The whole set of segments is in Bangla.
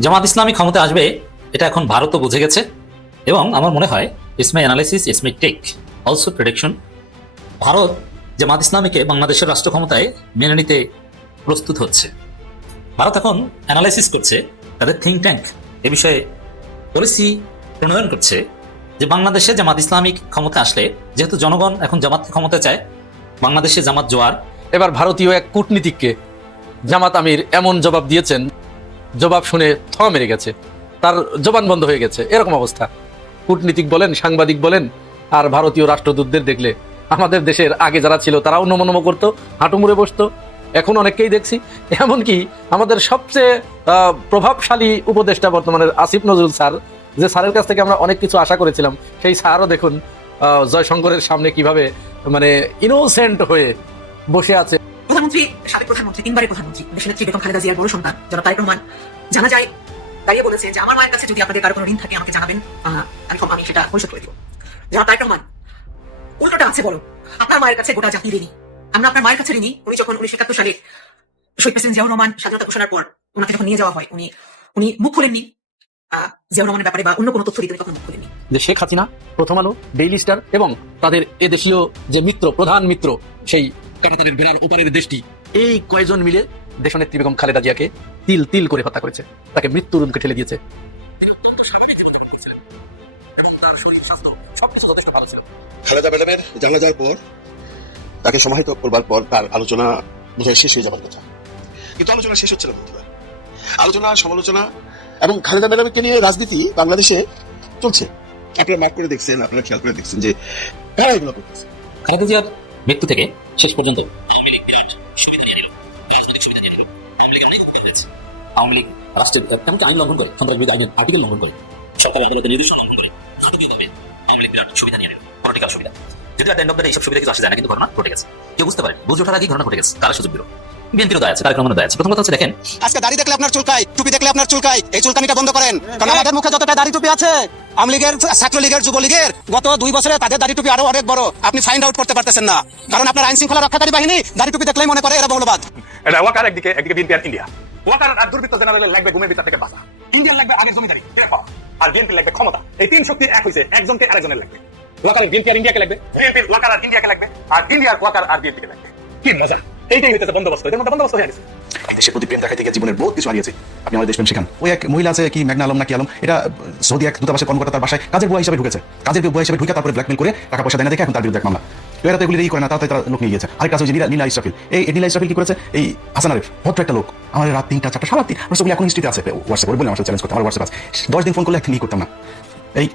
জামাত ইসলামী ক্ষমতা আসবে এটা এখন ভারতও বুঝে গেছে, এবং আমার মনে হয় it's my analysis, it's my take, also prediction, Bharat Jamaat ইসলামীকে বাংলাদেশের রাষ্ট্র ক্ষমতায় মেনে নিতে প্রস্তুত হচ্ছে। ভারত এখন অ্যানালাইসিস করছে, তাদের থিঙ্ক ট্যাঙ্ক এ বিষয়ে পলিসি প্রণয়ন করছে যে বাংলাদেশে জামাত ইসলামিক ক্ষমতা আসলে, যেহেতু জনগণ এখন জামাতকে ক্ষমতা চায়, বাংলাদেশে জামাত জোয়ার। এবার ভারতীয় এক কূটনীতিককে জামাত আমির এমন জবাব দিয়েছেন, জবাব শুনে থ মেরে গেছে, তার জবান বন্ধ হয়ে গেছে, এরকম অবস্থা। কূটনীতিক বলেন, সাংবাদিক বলেন, আর ভারতীয় রাষ্ট্রদূতদের দেখলে আমাদের দেশের আগে যারা ছিল তারাও নমনম করতো, হাঁটু মুড়ে বসতো। এখন অনেককেই দেখছি, এমনকি আমাদের সবচেয়ে প্রভাবশালী উপদেষ্টা বর্তমানের আসিফ নজরুল স্যার, যে স্যারের কাছ থেকে আমরা অনেক কিছু আশা করেছিলাম, সেই স্যারও দেখুন জয়শঙ্করের সামনে কিভাবে মানে ইনোসেন্ট হয়ে বসে আছে। প্রধানমন্ত্রী, সাবেক প্রধানমন্ত্রী, তিনবারের প্রধানমন্ত্রী, দেশনেত্রী বেগম খালেদা জিয়ার বড় সন্তান জনাব তারেক রহমান জানা যায় দাঁড়িয়ে বলেছে যে আমার মায়ের কাছে যদি আপনাদের কারো কোনো ঋণ থাকে আমাকে জানাবেন, আমি সেটা পরিশোধ করে দিব। জনাব তারেক রহমান উল্টোটা আছে, বলো আপনার মায়ের কাছে গোটা জাতি ঋণী, আমরা আপনার মায়ের কাছে ঋণী। উনি যখন 1971 সালে শহীদ প্রেসিডেন্ট জিয়াউর রহমান স্বাধীনতা ঘোষণার পর ওনাকে যখন নিয়ে যাওয়া হয়, উনি মুখ খোলেননি জিয়াউর রহমানের ব্যাপারে বা অন্য কোনো তথ্য দিতে কখনো মুখ খোলেননি। যে শেখ হাসিনা, প্রথম আলো, ডেইলি স্টার এবং তাদের এদেশীয় যে মিত্র, প্রধান মিত্র, সেই কাঁটাতারের বেড়ার ওপারের দেশটি, এই কয়জন মিলে দেশনেত্রী বেগম খালেদা জিয়াকে তিল তিল করে হত্যা করেছে, তাকে মৃত্যুর মুখে ঠেলে দিয়েছে। খালেদা ম্যাডামের জানাজার পর, তাকে সমাহিত করবার পর তার আলোচনা বোধহয় শেষ হয়ে যাবার কথা, কিন্তু আলোচনা শেষ হচ্ছে না। বন্ধুরা, আলোচনা, সমালোচনা এবং খালেদা ম্যাডামকে নিয়ে রাজনীতি বাংলাদেশে চলছে। আপনারা মার্ক করে দেখছেন, আপনারা খেয়াল করে দেখছেন যে কারা এগুলো করতেছে। খালেদা জিয়ার মৃত্যু থেকে শেষ পর্যন্ত আওয়ামী লীগ বিরাট সুবিধা নিয়ে নিল, রাজনৈতিক সুবিধা নিয়ে নিল। আওয়ামী লীগ অনেক উপকার হয়েছে। আওয়ামী লীগ রাষ্ট্রের এমনকি আইন লঙ্ঘন করে, সন্ত্রাস বিরোধী আইনের আর্টিকেল লঙ্ঘন করে, সরকারি আদালতের নির্দেশনা লঙ্ঘন করে, নাটকীয়ভাবে আওয়ামী লীগ বিরাট সুবিধা নিয়ে নিল, পলিটিক্যাল সুবিধা। যদি এট এন্ড অফ দ্য ডে এইসব সুবিধা কিছু আসে যায় না, কিন্তু ঘটনা ঘটে গেছে, কেউ বুঝতে পারে, বুঝে ওঠার আগেই ঘটনা ঘটে গেছে। কারা সুযোগ দিল? বিএনপিরও দায় আছে, তারেক রহমানের দায় আছে। প্রথম কথা হচ্ছে, দেখেন আজকে দাড়ি দেখলে আপনার চুলকায়, টুপি দেখলে আপনার চুলকায়, এই চুলকানিটা বন্ধ করেন। কারণ আমাদের মুখে যতটা দাড়ি টুপি আছে, আওয়ামী লীগের, ছাত্রলীগের, যুবলীগের গত 2 বছরে তাদের দাড়ি টুপি আরো অনেক বড়। আপনি ফাইন্ড আউট করতে পারতেছেন না, কারণ আপনার আইন শৃঙ্খলা রক্ষাকারী বাহিনী দাড়ি টুপি দেখলেই মনে করে এরা মৌলবাদ। এটা ওয়াকার একদিকে বিএনপি আর ইন্ডিয়া। ওয়াকার আর দুর্বৃত্ত জেনারেলের লাগবে ঘুমের ভিতর থেকে বাঁচা, ইন্ডিয়ার লাগবে আগের জমিদারি আর বিএনপি লাগবে ক্ষমতা। এই তিন শক্তি এক হয়েছে, একজনকে আরেকজনের লাগবে। ওয়াকারের বিএনপি আর ইন্ডিয়াকে লাগবে, বিএনপির ওয়াকার আর ইন্ডিয়াকে লাগবে, আর ইন্ডিয়ার ওয়াকার আর বিএনপিকে লাগবে। কি মজা! এইটাই হইতেছে বন্দোবস্ত, এদের মধ্যে বন্দোবস্ত হয়ে গেছে। দেশের প্রতি প্রেম দেখাইতে গিয়ে জীবনের বহুত কিছু হারিয়েছে। আপনি আমাদের দেশপ্রেম শেখান। ওই এক মহিলা আছে, কি মেঘনা আলম না কি আলম, এটা সৌদি এক দূতাবাসের কর্মকর্তা তার বাসায় কাজের বুয়া হিসাবে ঢুকেছে। কাজের বুয়া হিসাবে ঢুকে তারপরে ব্ল্যাকমেল করে টাকা পয়সা দেয় না দেখে এখন তার বিরুদ্ধে এক মামলা। এরা তো এগুলি করে না, তারা লোক নিয়ে গিয়েছে। আরেক কাজ হচ্ছে নীলা ইসরাফিল। এই নীলা ইসরাফিল কি করেছে, এই হাসান আরিফ ভদ্র একটা লোক, আমার রাত 3টা 4টা সারা রাত আমার এখন হিস্ট্রিতে আছে, হোয়াটসঅ্যাপ বলে আমার সাথে চ্যালেঞ্জ করতে, আমার হোয়াটসঅ্যাপ আছে। 10 দিন ফোন করলে একদিন করতাম না। এই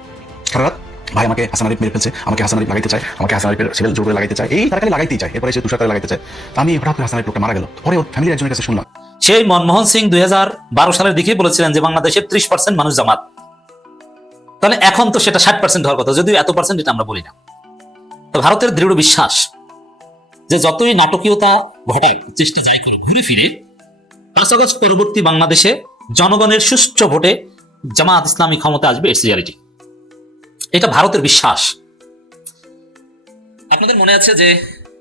সারা রাত ভাই আমাকে হাসান আরিফ মেরে ফেলছে, আমাকে হাসান আরিফ লাগাইতে চায়, আমাকে হাসান আরিফের সিভিল জোর করে লাগাইতে চায়, এই তার খালি লাগাইতেই চায়। এরপরে সে তুষার করে লাগাইতে চায়। আমি হঠাৎ করে হাসান আরিফ লোকটা মারা গেল, পরে ওর ফ্যামিলির একজনের কাছে শুনলাম, সেই মনমোহন সিং 2012 সালের দিকেই বলেছিলেন যে বাংলাদেশের 30% মানুষ জামাত। তাহলে এখন তো সেটা 60% হওয়ার কথা, যদিও এত পার্সেন্ট এটা আমরা বলি না। তো ভারতের দৃঢ় বিশ্বাস যে যতই নাটকীয়তা ঘটায়, চেষ্টা যাই করে, ঘুরে ফিরে 5 আগস্ট পরবর্তী বাংলাদেশে জনগণের সুষ্ঠু ভোটে জামাত ইসলামী ক্ষমতা আসবে, ইটস রিয়ালিটি। এটা ভারতের বিশ্বাস। আপনাদের মনে আছে যে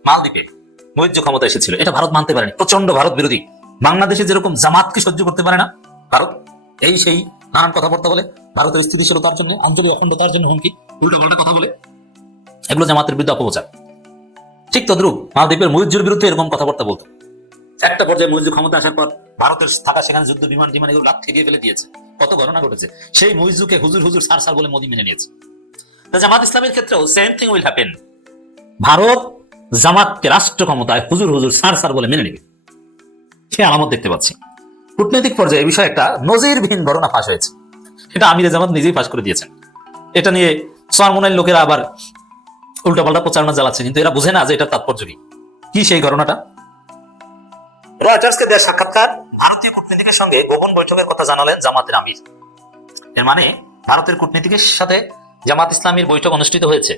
মালদ্বীপে মহিউদ্দিন ক্ষমতা এসেছিল, এটা ভারত মানতে পারেনি, প্রচন্ড ভারত বিরোধী। বাংলাদেশে যেরকম জামাতকে সহ্য করতে পারে না ভারত, এই সেই নানান কথাবার্তা বলে, ভারতের স্থিতিশীলতার জন্য, আঞ্চলিক অখণ্ডতার জন্য হুমকি, উল্টো পাল্টা কথা বলে, এগুলো জামাতের বিরুদ্ধে অপপ্রচার। ঠিক তদ্রুপ মালদ্বীপের মহিউদ্দিনের বিরুদ্ধে এরকম কথাবার্তা বলতো। একটা পর্যায়ে মহিউদ্দিন ক্ষমতা আসার পর ভারতের থাকা সেখানে যুদ্ধ বিমান এগুলো লাখ ঠেকিয়ে ফেলে দিয়েছে, কত ঘটনা ঘটেছে। সেই মহিউদ্দিনকে হুজুর হুজুর সার সার বলে মোদী মেনে নিয়েছে। জামাত ইসলামের ক্ষেত্রেও same thing will happen. Bharat জামাতকে রাষ্ট্র ক্ষমতায় হুজুর হুজুর সার সার বলে মেনে নেবে, সে আলামত দেখতে পাচ্ছি। কূটনৈতিক পর্যায়ে এই বিষয়ে একটা নজিরবিহীন ঘটনা ফাঁস হয়েছে, এটা আমিরে জামাত নিজেই ফাঁস করে দিয়েছেন। এটা নিয়ে সরমনের লোকেরা আবার উল্টাপাল্টা প্রচারণা চালাচ্ছে, কিন্তু এরা বুঝে না যে এটা তাৎপর্য কি। সেই ঘটনাটা রয়টার্সকে দেওয়া সাক্ষাৎকার, ভারতীয় কূটনীতিকের সঙ্গে গোপন বৈঠকের কথা জানালেন জামাতের আমির। এর মানে ভারতের কূটনীতিকের সাথে জামাত ইসলামীর বৈঠক অনুষ্ঠিত হয়েছে,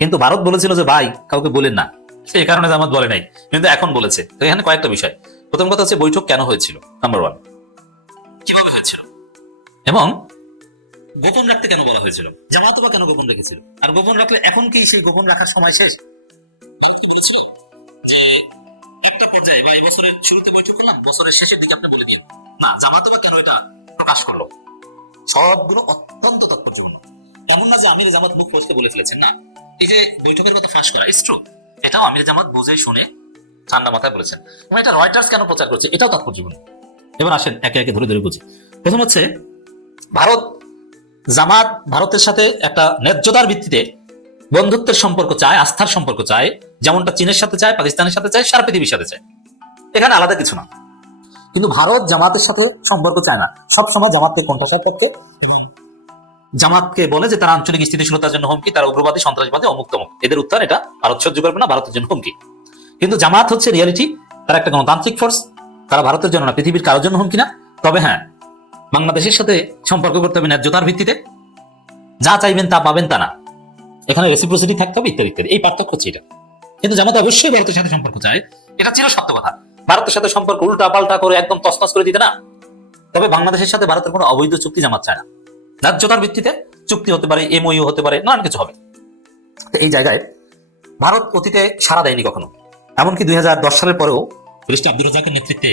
কিন্তু ভারত বলেছিল যে ভাই কাউকে বলেন না, সেই কারণে জামাত বলে নাই, কিন্তু এখন বলেছে। তো এখানে কয়েকটা বিষয়। প্রথম কথা হচ্ছে বৈঠক কেন হয়েছিল, নাম্বার 1, কিভাবে হয়েছিল, এবং গোপন রাখতে কেন বলা হয়েছিল, জামাত বা কেন গোপন রেখেছিল, আর গোপন রাখলে এখন কি সেই গোপন রাখার সময় শেষ? যে একটা পর্যায়ে বা এই বছরের শুরুতে বৈঠক করলাম, বছরের শেষের দিকে আপনি বলে দিন না, জামাত বা কেন এটা প্রকাশ করলো, সবগুলো অত্যন্ত তাৎপর্যপূর্ণ। এমন না যে আমির জামাত মুখ ফসকে বলে ফেলেছেন, না, এই যে বৈঠকের কথা ফাঁস করা ইটস ট্রু, এটাও আমির জামাত বুঝে শুনে ঠান্ডা মাথায় বলেছেন। এবং এটা রয়টার্স কেন প্রচার করছে এটাও তাৎপর্যপূর্ণ। এবার আসেন একে একে ধরে ধরে বুঝি। প্রথম হচ্ছে জামাত ভারতের সাথে একটা ন্যায্যতার ভিত্তিতে বন্ধুত্বের সম্পর্ক চায়, আস্থার সম্পর্ক চায়, যেমনটা চীনের সাথে চায়, পাকিস্তানের সাথে চায়, সারা পৃথিবীর সাথে চায়। এখানে আলাদা কিছু না। কিন্তু ভারত জামাতের সাথে সম্পর্ক চায় না, সবসময় জামাতকে কোণঠাসার পক্ষে, জামাতকে বলে যে তারা আঞ্চলিক স্থিতিশীলতার জন্য হুমকি, তারা উগ্রবাদী, সন্ত্রাসবাদী, অমুক তমুক, এদের উত্তর এটা ভারত সহ্য করবে না, ভারতের জন্য হুমকি। কিন্তু জামাত হচ্ছে রিয়ালিটি, তারা একটা গণতান্ত্রিক ফোর্স, তারা ভারতের জন্য না, পৃথিবীর কারোর জন্য হুমকি না। তবে হ্যাঁ, বাংলাদেশের সাথে সম্পর্ক করতে হবে ন্যায্যতার ভিত্তিতে, যা চাইবেন তা পাবেন তা না, এখানে রেসিপ্রোসিটি থাকতে হবে, ইত্যাদি ইত্যাদি। এই পার্থক্য হচ্ছে এটা। কিন্তু জামাত অবশ্যই ভারতের সাথে সম্পর্ক চায়, এটা ছিল সত্য কথা। ভারতের সাথে সম্পর্ক উল্টা পাল্টা করে একদম তছনছ করে দিতে না। তবে বাংলাদেশের সাথে ভারতের কোনো অবৈধ চুক্তি জামাত চায় না। ন্যায্যতার ভিত্তিতে চুক্তি হতে পারে, এমওইউ হতে পারে, নানান কিছু হবে। তো এই জায়গায় ভারত অতীতে সাড়া দেয়নি কখনো। এমনকি 2010 সালের পরেও ব্যারিস্টার আব্দুর রাজ্জাকের নেতৃত্বে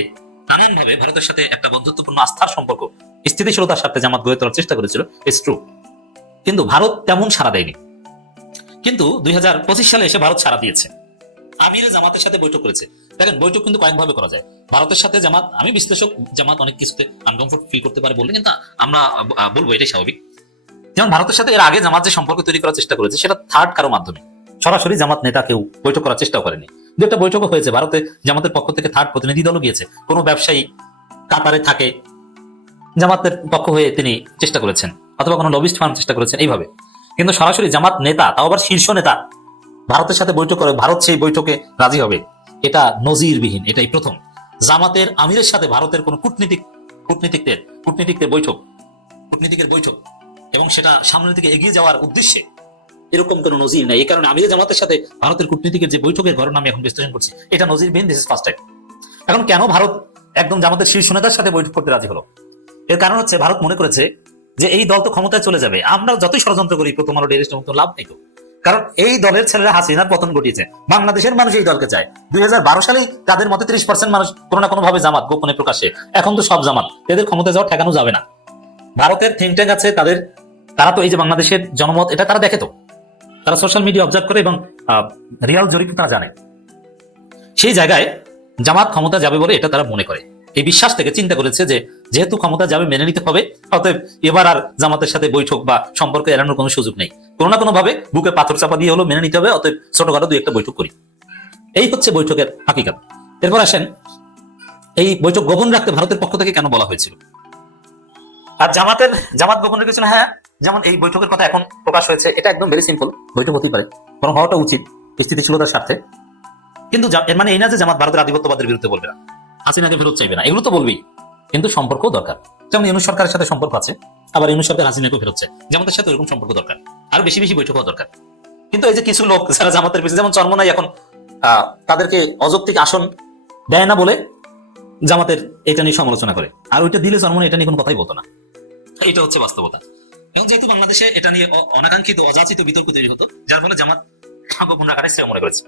নানানভাবে ভারতের সাথে একটা বন্ধুত্বপূর্ণ আস্থার সম্পর্ক, স্থিতিশীলতার সাথে জামাত গড়ে তোলার চেষ্টা করেছিল, ইটস ট্রু। কিন্তু ভারত তেমন সাড়া দেয়নি। কিন্তু 2025 সালে এসে ভারত সাড়া দিয়েছে, আমির জামাতের সাথে বৈঠক করেছে। দেখেন, বৈঠক কিন্তু কয়েকভাবে করা যায়। ভারতের সাথে জামাত, আমি বিশ্লেষক, জামাত অনেক কিছুতে আনকমফোর্ট ফিল করতে পারে বললে, কিন্তু আমরা বলবো এটাই স্বাভাবিক। যেমন ভারতের সাথে এর আগে জামাত যে সম্পর্ক তৈরি করার চেষ্টা করেছে, সেটা থার্ড কারো মাধ্যমে, সরাসরি জামাত নেতা কেউ বৈঠক করার চেষ্টা করেনি। দু একটা বৈঠকও হয়েছে, ভারতে জামাতের পক্ষ থেকে থার্ড প্রতিনিধি দলও গিয়েছে। কোনো ব্যবসায়ী কাতারে থাকে, জামাতের পক্ষ হয়ে তিনি চেষ্টা করেছেন, অথবা কোনো লবিস্ট ফার্ম চেষ্টা করেছেন, এইভাবে। কিন্তু সরাসরি জামাত নেতা, তাও আবার শীর্ষ নেতা, ভারতের সাথে বৈঠক করে ভারত সেই বৈঠকে রাজি হবে, এটা নজিরবিহীন, এটাই প্রথম। জামাতের আমিরের সাথে ভারতের কোন কূটনীতিকের বৈঠক এবং সেটা সামনের দিকে এগিয়ে যাওয়ার উদ্দেশ্যে এরকম কোনো নজির নাই। এই কারণে আমিরের জামাতের সাথে ভারতের কূটনীতিকের যে বৈঠকের ঘটনা আমি এখন বিশ্লেষণ করছি, এটা নজিরবিহীন, দিস ইজ ফার্স্ট টাইম। এখন কেন ভারত একদম জামাতের শীর্ষ নেতার সাথে বৈঠক করতে রাজি হলো? এর কারণ হচ্ছে ভারত মনে করেছে যে এই দল তো ক্ষমতায় চলে যাবে, আমরা যতই ষড়যন্ত্র করি প্রথম আলো ডেইলি স্টার লাভ নেই তো। কারণ এই দলের ছেলেরা হাসিনার পতন ঘটিয়েছে, বাংলাদেশের মানুষ এই দলকে চায়। 2012 সালেই তাদের মতে 30% মানুষ কোনো না কোনো ভাবে জামাত, গোপনে প্রকাশে, এখন তো সব জামাত, এদের ক্ষমতায় যাওয়া ঠেকানো যাবে না। ভারতের থিঙ্ক ট্যাঙ্ক আছে তাদের, তারা তো এই যে বাংলাদেশের জনমত, এটা তারা দেখে, তো তারা সোশ্যাল মিডিয়া অবজার্ভ করে এবং রিয়াল জরিপ তারা জানে। সেই জায়গায় জামাত ক্ষমতা যাবে বলে এটা তারা মনে করে, এই বিশ্বাস থেকে চিন্তা করেছে যে যেহেতু ক্ষমতা যাবে মেনে নিতে হবে, অতএব এবার আর জামাতের সাথে বৈঠক বা সম্পর্ক এড়ানোর কোনো সুযোগ নেই, কোনো না কোনো ভাবে বুকে পাথর চাপা দিয়ে হলো মেনে নিতে হবে, অতএব ছোটখাটো দুই একটা বৈঠক করি। এই হচ্ছে বৈঠকের হাকিকাত। এরপর আসেন, এই বৈঠক গোপন রাখতে ভারতের পক্ষ থেকে কেন বলা হয়েছিল? আর জামাত গোপন রেখেছিল, হ্যাঁ, যেমন এই বৈঠকের কথা এখন প্রকাশ হয়েছে, এটা একদম ভেরি সিম্পল, বৈঠক হতেই পারে, বরং হওয়াটা উচিত স্থিতিশীলতার স্বার্থে। কিন্তু এর মানে এই না যে জামাত ভারতের আধিপত্যবাদের বিরুদ্ধে বলবে না, হাসিনাকে ফেরত চাইবে না, এগুলো তো বলবেই, কিন্তু সম্পর্ক দরকার। যেমন ইউনূস সরকারের সাথে সম্পর্ক আছে, আবার ইউনূস সরকার হাসিনাকে ফেরত চায়, জামাতের সাথে এরকম সম্পর্ক দরকার, আরো বেশি বেশি বৈঠক হওয়া দরকার। কিন্তু এই যে কিছু লোক যারা জামাতের পিছনে, যেমন চরমনাই এখন তাদেরকে অযৌক্তিক আসন দেয় না বলে জামাতের এটা নিয়ে সমালোচনা করে, আর ওইটা দিলে চরমনাই এটা নিয়ে কোনো কথাই বলতো না। এটা হচ্ছে বাস্তবতা। এবং যেহেতু বাংলাদেশে এটা নিয়ে অনাকাঙ্ক্ষিত অযাচিত বিতর্ক তৈরি হতো, যার ফলে জামাত গোপন রাখাটাই শ্রেয় মনে করেছে।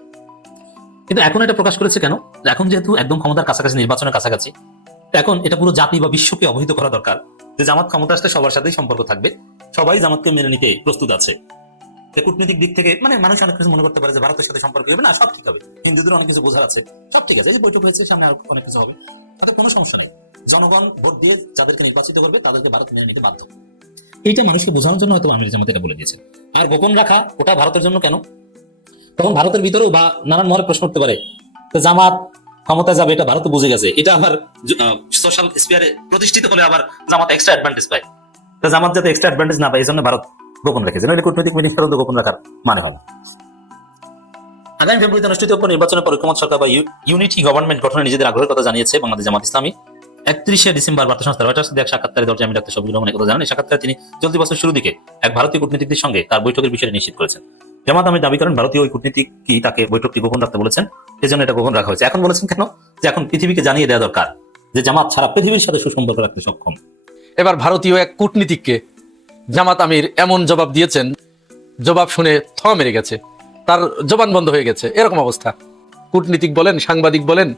কিন্তু এখন এটা প্রকাশ করেছে কেন? এখন যেহেতু একদম ক্ষমতার কাছাকাছি, নির্বাচনের কাছাকাছি, এখন এটা পুরো জাতি বা বিশ্বকে অবহিত করা দরকার যে জামাত ক্ষমতা আসলে সবার সাথেই সম্পর্ক থাকবে, সবাই জামাতকে মেনে নিতে প্রস্তুত আছে। কূটনৈতিক দিক থেকে মানে মানুষ অনেক কিছু মনে করতে পারে যে ভারতের সাথে সম্পর্ক হবে না, সব ঠিক হবে, হিন্দুদের অনেক কিছু বোঝার আছে, সব ঠিক আছে, এই বৈঠক হয়েছে, সামনে আরো অনেক কিছু হবে, তাতে কোনো সমস্যা নেই। জনগণ ভোট দিয়ে যাদেরকে নির্বাচিত করবে তাদেরকে ভারত মেনে নিতে বাধ্য। এইটা মানুষকে বোঝানোর জন্য হয়তো আমির জামাত এটা বলে দিয়েছে। আর গোপন রাখা ওটা ভারতের জন্য কেন? তখন ভারতের ভিতরেও বা নানান মহলে প্রশ্ন করতে পারে, জামাত ক্ষমতা যাবে, এটা ভারত বুঝে গেছে, এটা আবার সোশ্যাল স্পিয়ারে প্রতিষ্ঠিত হলে আবার জামাত এক্সট্রা অ্যাডভান্টেজ পায়, তো জামাত যাতে এক্সট্রা অ্যাডভান্টেজ না পায় এই জন্য ভারত গোপন রেখেছে, নইলে কূটনৈতিক মিটিং গোপন রাখার মানে হয় না। আগামী ফেব্রুয়ারিতে অনুষ্ঠিত নির্বাচনের পর ঐক্যমত্য সরকার বা ইউনিটি গভর্নমেন্ট গঠনে নিজেদের আগ্রহের কথা জানিয়েছে বাংলাদেশ জামাত ইসলামী। 31শে ডিসেম্বর বার্তা সংস্থা রয়টার্স এক সাক্ষাৎকারে দলটি আমির ডাক্তার শফিকুর রহমান কথা জানান। এই সাক্ষাৎকারে তিনি চলতি বছর শুরু দিকে এক ভারতীয় কূটনীতিকদের সঙ্গে তার বৈঠকের বিষয়টি নিশ্চিত করেছেন। জামাত আমির দাবি করেন ভারতীয় ওই কূটনীতিক কি তাকে বৈঠকটি গোপন রাখতে বলেছেন, এজন্য এটা গোপন রাখা হয়েছে। এখন বলেছেন কেন? যে এখন পৃথিবীকে জানিয়ে দেওয়া দরকার যে জামাত সারা পৃথিবীর সাথে সুসম্পর্ক রাখতে সক্ষম। এবার ভারতীয় এক কূটনীতিককে জামাত আমির এমন জবাব দিয়েছেন, জবাব শুনে থ মেরে গেছে, তার জবান বন্ধ হয়ে গেছে, এরকম অবস্থা। কূটনীতিক বলেন, সাংবাদিক বলেন,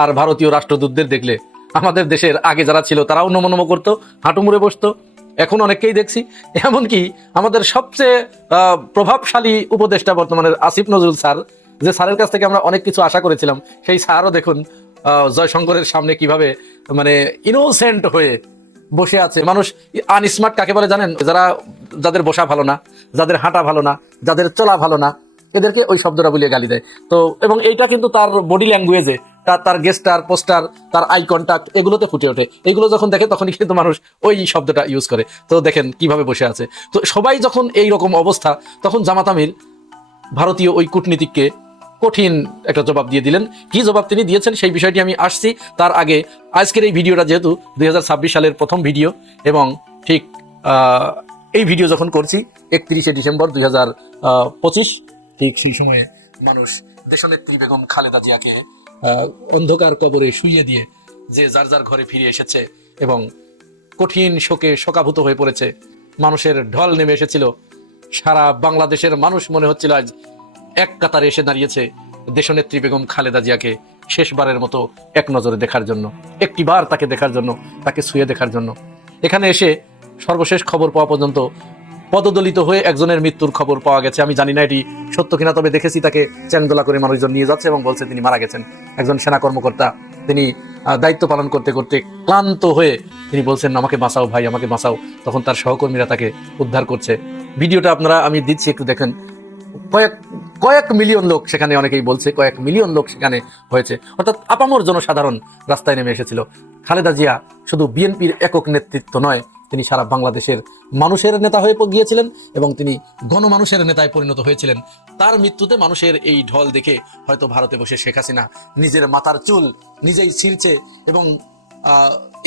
আর ভারতীয় রাষ্ট্রদূতদের দেখলে আমাদের দেশের আগে যারা ছিল তারাও নমনম করতো, হাঁটু মুড়ে বসতো। এখন অনেককেই দেখছি, এমনকি আমাদের সবচেয়ে প্রভাবশালী উপদেষ্টা বর্তমানের আসিফ নজরুল স্যার, যে স্যারের কাছ থেকে আমরা অনেক কিছু আশা করেছিলাম, সেই স্যারও দেখুন জয়শঙ্করের সামনে কিভাবে মানে ইনোসেন্ট হয়ে বসে আছে। মানুষ আনস্মার্ট কাকে বলে জানেন? যাদের বসা ভালো না, যাদের হাঁটা ভালো না, যাদের চলা ভালো না, এদেরকে ওই শব্দটা বলিয়ে গালি দেয়। তো এবং এইটা কিন্তু তার বডি ল্যাঙ্গুয়েজে, তার গেস্টার, পোস্টার, তার আই কন্টাক্ট এগুলোতে ফুটে ওঠে। এগুলো যখন দেখে তখনই কিন্তু মানুষ ওই শব্দটা ইউজ করে। তো দেখেন কিভাবে বসে আছে। তো সবাই যখন এই রকম অবস্থা, তখন জামাত আমির ভারতীয় ওই কূটনীতিককে কঠিন একটা জবাব দিয়ে দিলেন। কি জবাব তিনি দিয়েছেন সেই বিষয়টি আমি আসছি। তার আগে আজকের এই ভিডিওটা যেহেতু 2026 সালের প্রথম ভিডিও, এবং ঠিক এই ভিডিও যখন করছি 31শে ডিসেম্বর 2025, ঠিক সেই সময়ে মানুষ দেশনেত্রী বেগম খালেদা জিয়াকে অন্ধকার কবরে শুইয়ে দিয়ে যে যার যার ঘরে ফিরে এসেছে এবং কঠিন শোকে শোকাভূত হয়ে পড়েছে। মানুষের ঢল নেমে এসেছিল। সারা বাংলাদেশের মানুষ মনে হচ্ছিল আজ এক কাতারে এসে দাঁড়িয়েছে দেশনেত্রী বেগম খালেদা জিয়াকে শেষবারের মতো এক নজরে দেখার জন্য, একটিবার তাকে দেখার জন্য, তাকে ছুঁয়ে দেখার জন্য। এখানে এসে সর্বশেষ খবর পাওয়া পর্যন্ত পদদলিত হয়ে একজনের মৃত্যুর খবর পাওয়া গেছে। আমি জানি না এটি সত্য কিনা, তবে দেখেছি তাকে চ্যাংদোলা করে মানুষজন নিয়ে যাচ্ছে এবং বলছে তিনি মারা গেছেন। একজন সেনা কর্মকর্তা, তিনি দায়িত্ব পালন করতে করতে ক্লান্ত হয়ে তিনি বলছেন আমাকে বাঁচাও ভাই, আমাকে বাঁচাও। তখন তার সহকর্মীরা তাকে উদ্ধার করছে। ভিডিওটা আপনারা আমি দিচ্ছি, একটু দেখেন। কয়েক মিলিয়ন লোক সেখানে, অনেকেই বলছে কয়েক মিলিয়ন লোক সেখানে হয়েছে, অর্থাৎ আপামর জনসাধারণ রাস্তায় নেমে এসেছিল। খালেদা জিয়া শুধু বিএনপির একক নেতৃত্ব নয়, তিনি সারা বাংলাদেশের মানুষের নেতা হয়ে গিয়েছিলেন এবং তিনি গণমানুষের নেতায় পরিণত হয়েছিলেন। তার মৃত্যুতে মানুষের এই ঢল দেখে হয়তো ভারতে বসে শেখ হাসিনা নিজের মাথার চুল নিজেই ছিঁড়ছে এবং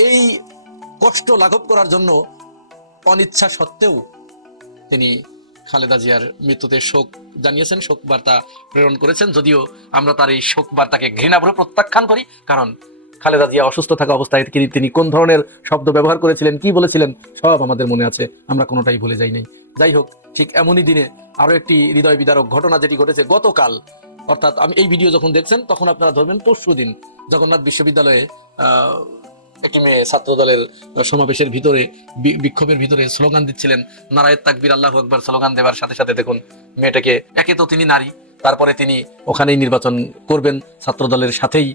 এই কষ্ট লাঘব করার জন্য অনিচ্ছা সত্ত্বেও তিনি খালেদা জিয়ার মৃত্যুতে শোক জানিয়েছেন, শোক বার্তা প্রেরণ করেছেন। যদিও আমরা তার এই শোক বার্তাকে ঘৃণাভরে প্রত্যাখ্যান করি, কারণ খালেদা জিয়া অসুস্থ থাকা অবস্থায় তিনি কোন ধরনের শব্দ ব্যবহার করেছিলেন, কি বলেছিলেন, সব আমাদের মনে আছে, আমরা কোনোটাই ভুলে যাই নাই। যাই হোক, ঠিক এমনই দিনে আরো একটি হৃদয় বিদারক ঘটনা যেটি ঘটেছে গতকাল, অর্থাৎ আমি এই ভিডিও যখন দেখছেন তখন আপনারা ধরবেন পরশুদিন জগন্নাথ বিশ্ববিদ্যালয়ে একটি মেয়ে ছাত্র দলের সমাবেশের ভিতরে, বিক্ষোভের ভিতরে স্লোগান দিচ্ছিলেন, নারায়ে তাকবীর আল্লাহু আকবার স্লোগান দেওয়ার সাথে সাথে দেখুন মেয়েটাকে, একে তো তিনি নারী, তারপরে তিনি ওখানেই নির্বাচন করবেন, ছাত্র দলের সাথেই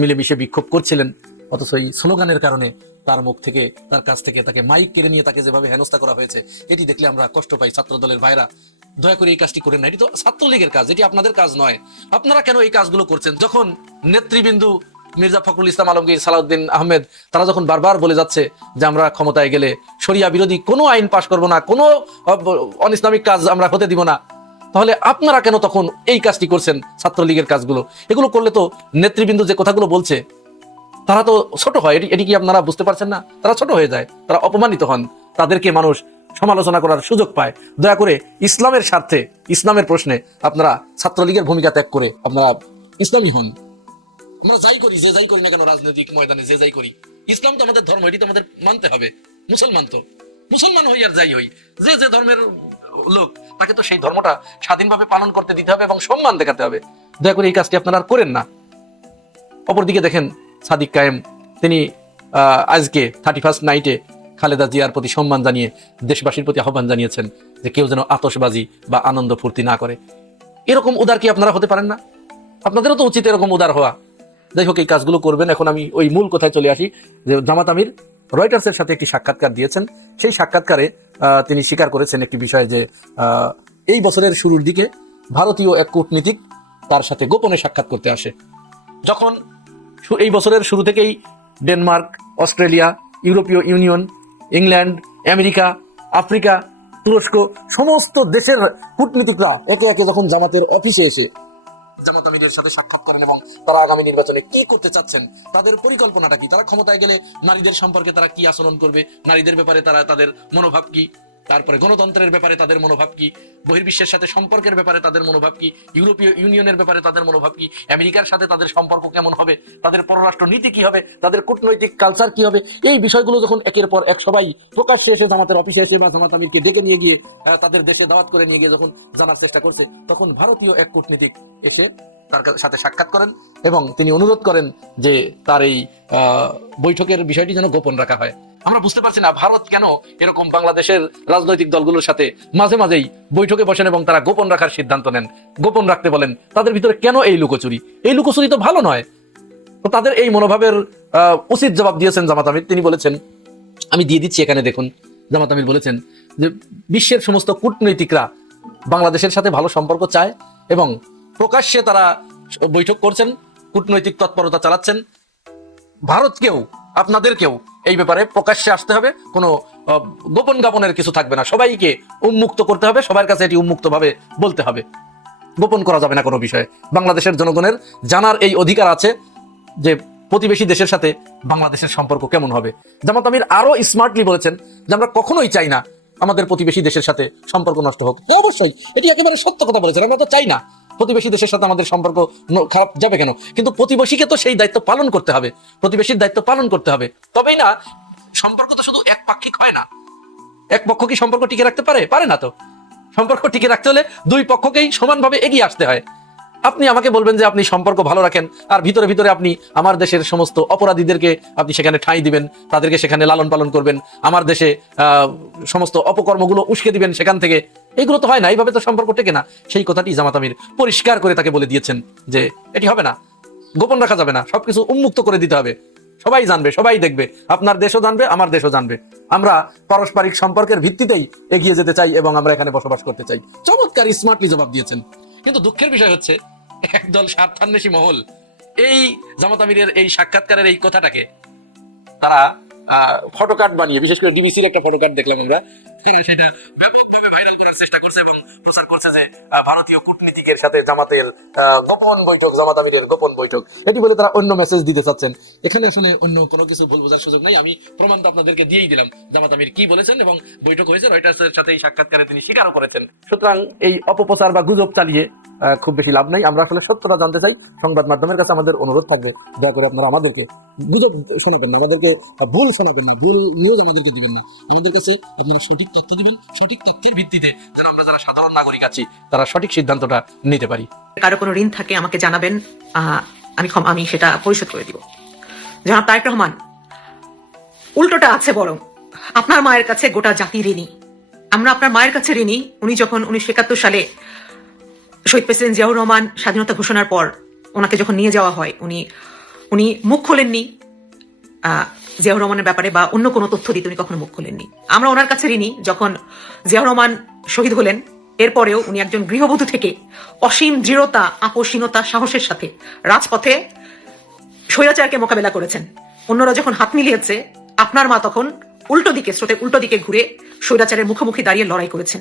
মিলেমিশে বিক্ষোভ করছিলেন, অথচ এই স্লোগানের কারণে তার মুখ থেকে, তার কাছ থেকে তাকে মাইক কেড়ে নিয়ে তাকে যেভাবে হেনস্থা করা হয়েছে, এটি দেখলে আমরা কষ্ট পাই। ছাত্র দলের ভাইরা, দয়া করে এই কাজটি করেন না, এটি তো ছাত্রলীগের কাজ, এটি আপনাদের কাজ নয়। আপনারা কেন এই কাজগুলো করছেন? যখন নেতৃবৃন্দু মির্জা ফখরুল ইসলাম আলমগীর, সালাউদ্দিন আহমেদ, তারা যখন বারবার বলে যাচ্ছে যে আমরা ক্ষমতায় গেলে শরিয়া বিরোধী কোনো আইন পাশ করব না, কোনো অনিসলামিক কাজ আমরা হতে দিব না, তাহলে আপনারা কেন তখন এই কাজটি করছেন? ছাত্রলীগের কাজগুলো, এগুলো করলে তো নেতৃবৃন্দ যে কথাগুলো বলছে তারা তো ছোট হয়। এটি কি আপনারা বুঝতে পারছেন না? তারা ছোট হয়ে যায়, তারা অপমানিত হন, তাদেরকে মানুষ সমালোচনা করার সুযোগ পায়। দয়া করে ইসলামের স্বার্থে, ইসলামের প্রশ্নে আপনারা ছাত্রলীগের ভূমিকা ত্যাগ করে আপনারা ইসলামী হন। আমরা যাই করি, যে যাই করি না কেন রাজনৈতিক ময়দানে, যে যাই করি, ইসলাম তো আমাদের ধর্ম, এটি তো আমাদের মানতে হবে। মুসলমান হই আর যাই হই, যে যে ধর্মের লোক তাকে তো সেই ধর্মটা স্বাধীনভাবে পালন করতে দিতে হবে এবং সম্মান দেখাতে হবে। দয়া করে এই কাজটি আপনারা আর করেন না। অপরদিকে দেখেন সাদিক কায়েম, তিনি আজকে 31st নাইটে খালেদা জিয়ার প্রতি সম্মান জানিয়ে দেশবাসীর প্রতি আহ্বান জানিয়েছেন যে কেউ যেন আতশবাজি বা আনন্দ ফুর্তি না করে। এরকম উদার কি আপনারা হতে পারেন না? আপনাদেরও তো উচিত এরকম উদার হওয়া। যাই হোক, এই কাজগুলো করবেন। এখন আমি ওই মূল কথায় চলে আসি যে জামাত আমির রয়টার্সের সাথে একটি সাক্ষাৎকার দিয়েছেন। সেই সাক্ষাৎকারে তিনি স্বীকার করেছেন একটি বিষয়, যে এই বছরের শুরুর দিকে ভারতীয় এক কূটনীতিক তার সাথে গোপনে সাক্ষাৎ করতে আসে। যখন এই বছরের শুরু থেকেই ডেনমার্ক, অস্ট্রেলিয়া, ইউরোপীয় ইউনিয়ন, ইংল্যান্ড, আমেরিকা, আফ্রিকা, তুরস্ক, সমস্ত দেশের কূটনীতিকরা একে একে যখন জামাতের অফিসে এসে জামাত আমিরের সাথে সাক্ষাৎ করেন এবং তারা আগামী নির্বাচনে কি করতে চাচ্ছেন, তাদের পরিকল্পনাটা কি, তারা ক্ষমতায় গেলে নারীদের সম্পর্কে তারা কি আচরণ করবে, নারীদের ব্যাপারে তারা তাদের মনোভাব কি, তারপরে গণতন্ত্রের ব্যাপারে তাদের মনোভাব কি, বহির্বিশ্বের সাথে সম্পর্কের ব্যাপারে তাদের মনোভাব কি, ইউরোপীয় ইউনিয়নের ব্যাপারে তাদের মনোভাব কি, আমেরিকার সাথে তাদের সম্পর্ক কেমন হবে, তাদের পররাষ্ট্র নীতি কি হবে, তাদের কূটনৈতিক কালচার কি হবে, এই বিষয়গুলো যখন একের পর এক সবাই প্রকাশ্যে এসে জামাতের অফিসে এসে বা জামাত আমিরকে ডেকে নিয়ে গিয়ে তাদের দেশে দাওয়াত করে নিয়ে গিয়ে যখন জানার চেষ্টা করছে, তখন ভারতীয় এক কূটনীতিক এসে তার সাথে সাক্ষাৎ করেন এবং তিনি অনুরোধ করেন যে তার এই বৈঠকের বিষয়টি যেন গোপন রাখা হয়। আমরা বুঝতে পারছি না ভারত কেন এরকম বাংলাদেশের রাজনৈতিক দলগুলোর সাথে মাঝে মাঝেই বৈঠকে বসেন এবং তারা গোপন রাখার সিদ্ধান্ত নেন, গোপন রাখতে বলেন। তাদের ভিতরে কেন এই লুকোচুরি? এই লুকোচুরি তো ভালো নয়। তো তাদের এই মনোভাবের উচিত জবাব দিয়েছেন জামাত আমির। তিনি বলেছেন, আমি দিয়ে দিচ্ছি এখানে দেখুন, জামাত আমির বলেছেন যে বিশ্বের সমস্ত কূটনীতিকরা বাংলাদেশের সাথে ভালো সম্পর্ক চায় এবং প্রকাশ্যে তারা বৈঠক করছেন, কূটনৈতিক তৎপরতা চালাচ্ছেন। ভারতকেও আপনাদেরকেও এই ব্যাপারে প্রকাশ্যে আসতে হবে, কোনো গোপন গাপনের কিছু থাকবে না, সবাইকে উন্মুক্ত করতে হবে, সবার কাছে এটি উন্মুক্তভাবে বলতে হবে, গোপন করা যাবে না কোনো বিষয়ে। বাংলাদেশের জনগণের জানার এই অধিকার আছে যে প্রতিবেশী দেশের সাথে বাংলাদেশের সম্পর্ক কেমন হবে। জামাত আমির আরো স্মার্টলি বলেছেন যে আমরা কখনোই চাই না আমাদের প্রতিবেশী দেশের সাথে সম্পর্ক নষ্ট হোক। অবশ্যই এটি একেবারে সত্য কথা বলেছেন, আমরা তো চাই না প্রতিবেশী দেশের সাথে আমাদের সম্পর্ক খারাপ যাবে কেন, কিন্তু প্রতিবেশীকে তো সেই দায়িত্ব পালন করতে হবে, প্রতিবেশীর দায়িত্ব পালন করতে হবে। তবেই না, সম্পর্ক তো শুধু একপাক্ষিক হয় না। এক পক্ষ কি সম্পর্ক টিকে রাখতে পারে? পারে না। তো সম্পর্ক টিকে রাখতে হলে দুই পক্ষকেই সমানভাবে এগিয়ে আসতে হয়। আপনি আমাকে বলবেন যে আপনি সম্পর্ক ভালো রাখেন, আর ভিতরে ভিতরে আপনি আমার দেশের সমস্ত অপরাধীদেরকে আপনি সেখানে ঠাঁই দিবেন, তাদেরকে সেখানে লালন পালন করবেন, আমার দেশে সমস্ত অপকর্মগুলো উস্কে দিবেন সেখান থেকে। এইগুলো তো হয় না, এইভাবে তো সম্পর্ক টেকে না। সেই কথাটি জামাত আমির পরিষ্কার করে তাকে বলে দিয়েছেন যে এটি হবে না, গোপন রাখা যাবে না, সবকিছু উন্মুক্ত করে দিতে হবে, সবাই জানবে, সবাই দেখবে, আপনার দেশও জানবে, আমার দেশও জানবে। আমরা পারস্পরিক সম্পর্কের ভিত্তিতেই এগিয়ে যেতে চাই এবং আমরা এখানে বসবাস করতে চাই। চমৎকার স্মার্টলি জবাব দিয়েছেন। কিন্তু দুঃখের বিষয় হচ্ছে একদল স্বার্থান্বেষী মহল এই জামাত আমিরের এই সাক্ষাৎকারের এই কথাটাকে তারা ফটোকার্ড বানিয়ে, বিশেষ করে ডিবিসির একটা ফটোকার্ড দেখলাম আমরা, সেটা ব্যাপকভাবে ভাইরাল করার চেষ্টা করছে এবং প্রচার করছে যে ভারতীয় কূটনীতিকের সাথে জামাতের গোপন বৈঠক, জামাত আমিরের গোপন বৈঠক, এটি বলে তারা অন্য মেসেজ দিতে চাচ্ছেন। এখানে আসলে অন্য কোনো কিছু ভুল বোঝার সুযোগ নাই। আমি প্রমাণ তো আপনাদেরকে দিয়েই দিলাম জামাত আমির কি বলেছেন এবং বৈঠক হয়েছে, রয়টার্সের সাথে এই সাক্ষাৎকারে তিনি স্বীকারও করেছেন। সুতরাং এই অপপ্রচার বা গুজব চালিয়ে খুব বেশি লাভ নাই। আমরা আসলে সত্যতা জানতে চাই। সংবাদ মাধ্যমের কাছে আমাদের অনুরোধ থাকবে, দয়া করে আপনারা আমাদেরকে গুজব শোনাবেন না, আমাদেরকে ভুল শোনাবেন না, ভুল নিউজ আমাদেরকে দিবেন না। আমাদের কাছে আপনারা সঠিক তথ্য দিবেন, সঠিক তথ্যের ভিত্তিতে যেন আমরা যারা সাধারণ নাগরিক আছি তারা সঠিক সিদ্ধান্তটা নিতে পারি। কারো কোনো ঋণ থাকে আমাকে জানাবেন, আমি সেটা পরিশোধ করে দিব। জনাব তারেক রহমান, উল্টোটা আছে, বরং আপনার মায়ের কাছে গোটা জাতি ঋণী। আমরা আপনার মায়ের কাছে ঋণী। উনি যখন 1971 সালে শহীদ প্রেসিডেন্ট জিয়াউর রহমান স্বাধীনতা ঘোষণার পর ওনাকে যখন নিয়ে যাওয়া হয়, উনি মুখ খোলেননি জিয়াউর রহমানের ব্যাপারে বা অন্য কোনো তথ্য দিতে উনি কখনো মুখ খোলেননি। আমরা ওনার কাছে ঋণী যখন জিয়াউর রহমান শহীদ হলেন, এরপরেও উনি একজন গৃহবধূ থেকে অসীম দৃঢ়তা, আপোষহীনতা, সাহসের সাথে রাজপথে স্বৈরাচারকে মোকাবেলা করেছেন। অন্যরা যখন হাত মিলিয়েছে, আপনার মা তখন স্রোতের উল্টো দিকে ঘুরে স্বৈরাচারের মুখোমুখি দাঁড়িয়ে লড়াই করেছেন।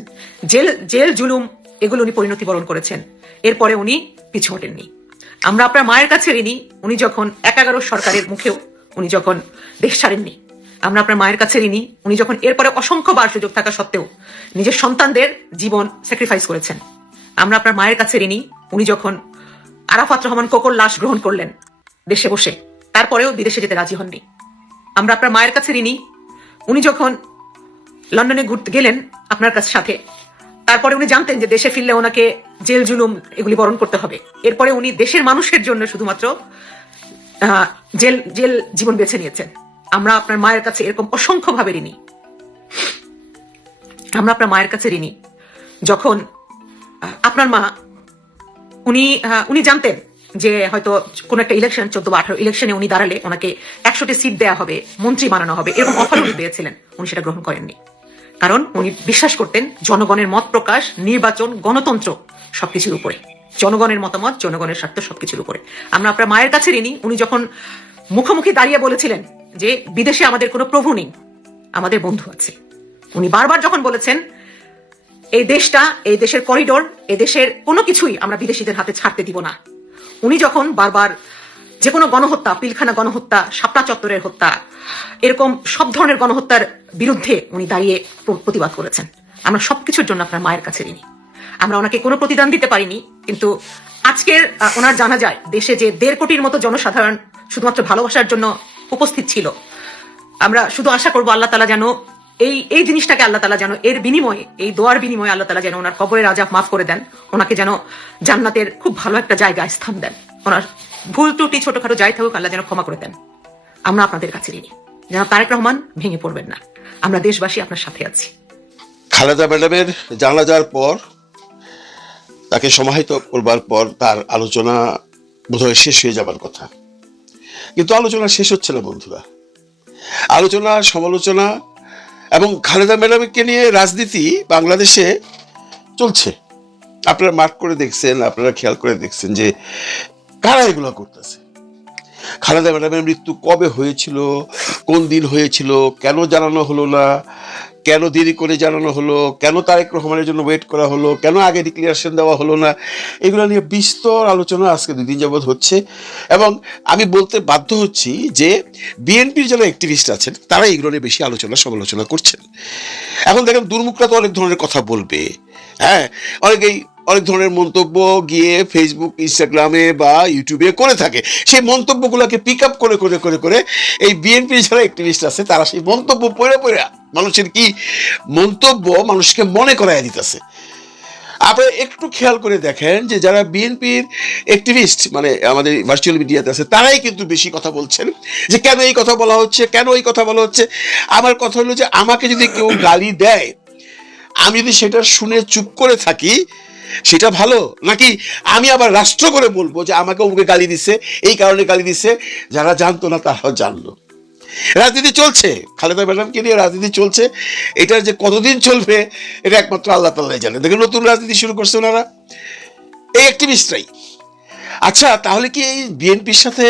জেল জুলুম এগুলো উনি পরিণতি বরণ করেছেন, এরপরে উনি পিছু হটেননি। আমরা আপনার মায়ের কাছে ঋণী, উনি যখন 11 সরকারের মুখেও উনি যখন দেশ ছাড়েননি। আমরা আপনার মায়ের কাছে ঋণী, উনি যখন এরপরে অসংখ্যবার সুযোগ থাকা সত্ত্বেও নিজের সন্তানদের জীবন স্যাক্রিফাইস করেছেন। আমরা আপনার মায়ের কাছে ঋণী, উনি যখন আরাফাত রহমান কোকোর লাশ গ্রহণ করলেন দেশে বসে, তারপরেও বিদেশে যেতে রাজি হননি। আমরা আপনার মায়ের কাছে ঋণী, উনি যখন লন্ডনে ঘুরতে গেলেন আপনার কাছে সাথে, তারপরে উনি জানতেন যে দেশে ফিরলে ওনাকে জেল জুলুম এগুলি বরণ করতে হবে, এরপরে উনি দেশের মানুষের জন্য শুধুমাত্র জেল জীবন বেছে নিয়েছেন। আমরা আপনার মায়ের কাছে এরকম অসংখ্য ভাবে ঋণী। আমরা আপনার মায়ের কাছে ঋণী যখন আপনার মা উনি জানতেন যে হয়তো কোন একটা ইলেকশন 14 বা 18 ইলেকশনে উনি দাঁড়ালে ওনাকে 100টি সিট দেওয়া হবে, মন্ত্রী বানানো হবে, এরকম অফার উনি পেয়েছিলেন। উনি সেটা গ্রহণ করেননি, কারণ উনি বিশ্বাস করতেন জনগণের মত প্রকাশ, নির্বাচন, গণতন্ত্র সবকিছুর উপরে, জনগণের মতামত, জনগণের স্বার্থ সবকিছুর উপরে। আমরা আপনার মায়ের কাছে ঋণী, উনি যখন মুখোমুখি দাঁড়িয়ে বলেছিলেন যে বিদেশে আমাদের কোনো প্রভু নেই, আমাদের বন্ধু আছে। উনি বারবার যখন বলেছেন এই দেশটা, এই দেশের করিডোর, এই দেশের কোনো কিছুই আমরা বিদেশিদের হাতে ছাড়তে দিব না। উনি যখন বারবার যে কোনো গণহত্যা, পিলখানা গণহত্যা, শাপলা চত্বরের হত্যা, এরকম সব ধরনের গণহত্যার বিরুদ্ধে উনি দাঁড়িয়ে প্রতিবাদ করেছেন। আমরা সবকিছুর জন্য আপনার মায়ের কাছে ঋণী। আমরা ওনাকে কোনো প্রতিদান দিতে পারিনি, কিন্তু আজকের ওনার জানা যায় দেশে যে 1.5 কোটির মতো জনসাধারণ শুধুমাত্র ভালোবাসার জন্য উপস্থিত ছিল। আমরা শুধু আশা করবো আল্লাহ তাআলা যেন এই জিনিসটাকে আল্লাহ তাআলা যেন এর বিনিময়ে, এই দোয়ার বিনিময়ে আল্লাহ তাআলা যেন ওনার কবরের আযাব মাফ করে দেন, ওনাকে যেন জান্নাতের খুব ভালো একটা জায়গায় স্থান দেন, ওনার ভুল ত্রুটি ছোটখাটো যাই থাকুক আল্লাহ যেন ক্ষমা করে দেন। আমরা আপনাদের কাছে ঋণী। যেন তারেক রহমান ভেঙে পড়বেন না, আমরা দেশবাসী আপনার সাথে আছি। খালেদা ম্যাডামের জানাজার পর, তাকে সমাহিত করবার পর তার আলোচনা বোধহয় শেষ হয়ে যাবার কথা, কিন্তু আলোচনা শেষ হচ্ছে না বন্ধুরা। আলোচনা, সমালোচনা এবং খালেদা ম্যাডামকে নিয়ে রাজনীতি বাংলাদেশে চলছে। আপনারা মার্ক করে দেখছেন, আপনারা খেয়াল করে দেখছেন যে কারা এগুলো করতেছে। খালেদা ম্যাডামের মৃত্যু কবে হয়েছিল, কোন দিন হয়েছিল, কেন জানানো হলো না, কেন দেরি করে জানানো হলো, কেন তারেক রহমানের জন্য ওয়েট করা হলো, কেন আগে ডিক্লারেশন দেওয়া হলো না, এগুলো নিয়ে বিস্তর আলোচনা আজকে 2 দিন যাবৎ হচ্ছে। এবং আমি বলতে বাধ্য হচ্ছি যে বিএনপির যারা অ্যাক্টিভিস্ট আছেন তারা এগুলো নিয়ে বেশি আলোচনা সমালোচনা করছেন। এখন দেখেন দুর্মুখরা তো অনেক ধরনের কথা বলবে, হ্যাঁ, অনেক ধরনের মন্তব্য গিয়ে ফেসবুক, ইনস্টাগ্রামে বা ইউটিউবে করে থাকে। সেই মন্তব্যগুলোকে পিক আপ করে করে করে করে এই বিএনপির যারা অ্যাক্টিভিস্ট আছে তারা সেই মন্তব্য পড়ে পড়ে মানুষের কি মন্তব্য মানুষকে মনে করায় দিতেছে। আপনারা একটু খেয়াল করে দেখেন যে যারা বিএনপির অ্যাক্টিভিস্ট মানে আমাদের ভার্চুয়াল মিডিয়াতে আছে তারাই কিন্তু বেশি কথা বলছেন যে কেন এই কথা বলা হচ্ছে, কেন এই কথা বলা হচ্ছে। আমার কথা হলো যে আমাকে যদি কেউ গালি দেয়, আমি যদি সেটা শুনে চুপ করে থাকি সেটা ভালো, নাকি আমি আবার রাষ্ট্র করে বলবো যে আমাকে ওকে গালি দিছে, এই কারণে গালি দিছে, যারা জানতো না তারাও জানলো। রাজনীতি চলছে, খালেদা ম্যাডামকে নিয়ে রাজনীতি চলছে। এটা যে কতদিন চলবে এটা একমাত্র আল্লাহ তাআলাই জানে। দেখেন নতুন রাজনীতি শুরু করছে ওনারা, এই অ্যাক্টিভিস্টরাই। আচ্ছা, তাহলে কি এই বিএনপির সাথে